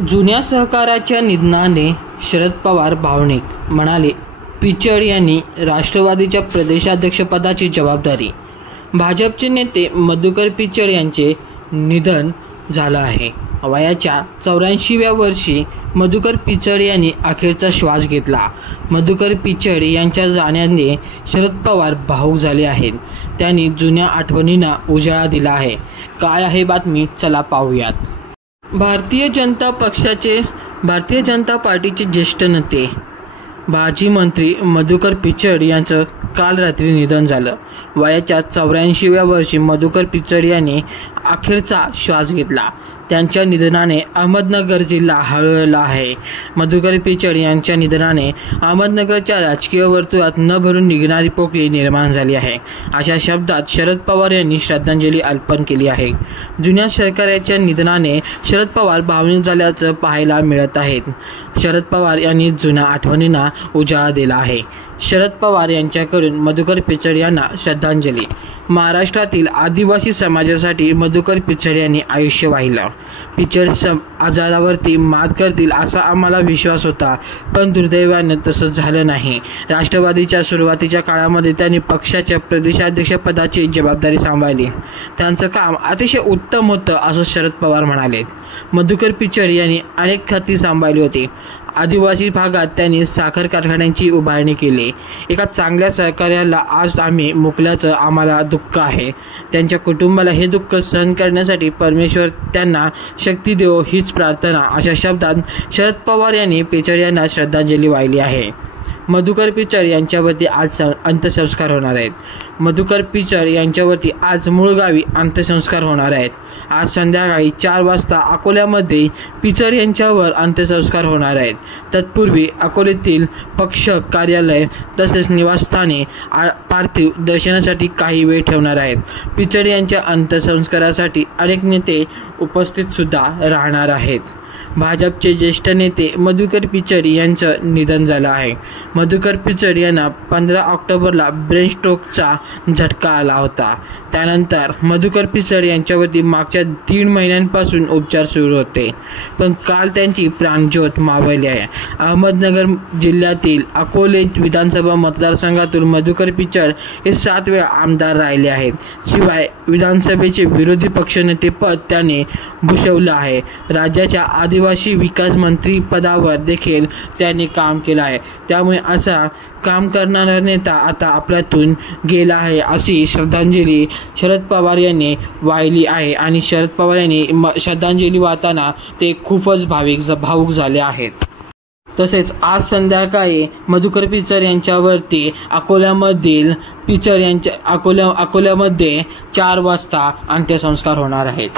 जुन्या सहकाराच्या निधनाने शरद पवार भावनिक, म्हणाले पिचड यांनी राष्ट्रवादीच्या प्रदेशाध्यक्षपदाची जबाबदारी. भाजपचे नेते मधुकर पिचड यांचे निधन झालं आहे. वयाच्या 84व्या वर्षी मधुकर पिचड यांनी अखेरचा श्वास घेतला. मधुकर पिचड यांच्या जाण्याने शरद पवार भावुक झाले आहेत. त्यांनी जुन्या आठवणींना उजाळा दिला आहे. काय आहे बातमी, चला पाहूयात. भारतीय जनता पार्टीचे ज्येष्ठ नेते माजी मंत्री मधुकर पिचड यांचं काल रात्री निधन झालं. वयाच्या 84व्या वर्षी मधुकर पिचड यांनी अखेरचा श्वास घेतला. त्यांच्या निधनाने अहमदनगर जिल्हा हळहळला आहे. मधुकर पिचड यांच्या निधनाने अहमदनगरच्या राजकीय वर्तुळात न भरून निघणारी पोकळी निर्माण झाली आहे. अशा शब्दात शरद पवार यांनी श्रद्धांजली अर्पण केली आहे. जुन्या सहकार्याच्या निधनाने शरद पवार भावनिक झाल्याचं पाहायला मिळत आहे. शरद पवार यांनी जुन्या आठवणींना उजाळा दिला आहे. शरद पवार यांच्याकडून मधुकर पिचड यांना श्रद्धांजली. महाराष्ट्रातील आदिवासी समाजासाठी मधुकर पिचड यांनी आयुष्य वाहिलं. पिचड आजारावरती मात करतील असा आम्हाला विश्वास होता, पण दुर्दैवाने तसं झालं नाही. राष्ट्रवादीच्या सुरुवातीच्या काळामध्ये त्यांनी पक्षाच्या प्रदेशाध्यक्षपदाची जबाबदारी सांभाळली. त्यांचं काम अतिशय उत्तम होतं असं शरद पवार म्हणाले. मधुकर पिचड यांनी अनेक खाती सांभाळली होती. आदिवासी भागात त्यांनी साखर कारखान्यांची उभारणी केली. एका चांगल्या सहकार्याला आज आम्ही मुकल्याचं आम्हाला दुःख आहे. त्यांच्या कुटुंबाला हे दुःख सहन करण्यासाठी परमेश्वर त्यांना शक्ती देवो हीच प्रार्थना. अशा शब्दात शरद पवार यांनी पिचड यांना श्रद्धांजली वाहिली आहे. मधुकर पिचड यांच्यावरती आज अंत्यसंस्कार होणार आहेत. मधुकर पिचड यांच्यावरती आज मूळ गावी अंत्यसंस्कार होणार आहेत. आज संध्याकाळी 4 वाजता अकोल्यामध्ये पिचड यांच्यावर अंत्यसंस्कार होणार आहेत. तत्पूर्वी अकोल्यातील पक्ष कार्यालय तसेच निवासस्थानी पार्थिव दर्शनासाठी काही वेळ ठेवणार आहेत. पिचड यांच्या अंत्यसंस्कारासाठी अनेक नेते उपस्थित सुद्धा राहणार आहेत. भाजपचे ज्येष्ठ नेते मधुकर पिचड यांचं निधन झालं आहे. मधुकर पिचड यांना 15 ऑक्टोबरला ब्रेन स्ट्रोकचा झटका आला होता. त्यानंतर मधुकर पिचड यांच्यावरती मागच्या 1.5 महिन्यांपासून उपचार सुरू होते, पण काल त्यांची प्राणज्योत मावळली आहे. अहमदनगर जिल्ह्यातील अकोले विधानसभा मतदारसंघातून मधुकर पिचड हे 7 वेळा आमदार राहिले आहेत. शिवाय विधानसभेचे विरोधी पक्षनेते पद त्यांनी भूषवलं आहे. राज्याच्या आदिवासी विकास मंत्री पदावर देखील त्यांनी काम केलं आहे. त्यामुळे असा काम करणारा नेता आता आपल्यातून गेला आहे अशी श्रद्धांजली शरद पवार यांनी वाहिली आहे. आणि शरद पवार यांनी श्रद्धांजली वाहताना ते खूपच भावुक झाले आहेत. तसेच आज संध्याकाळी मधुकर पिचड यांच्यावरती अकोल्यामध्ये 4 वाजता अंत्यसंस्कार होणार आहेत.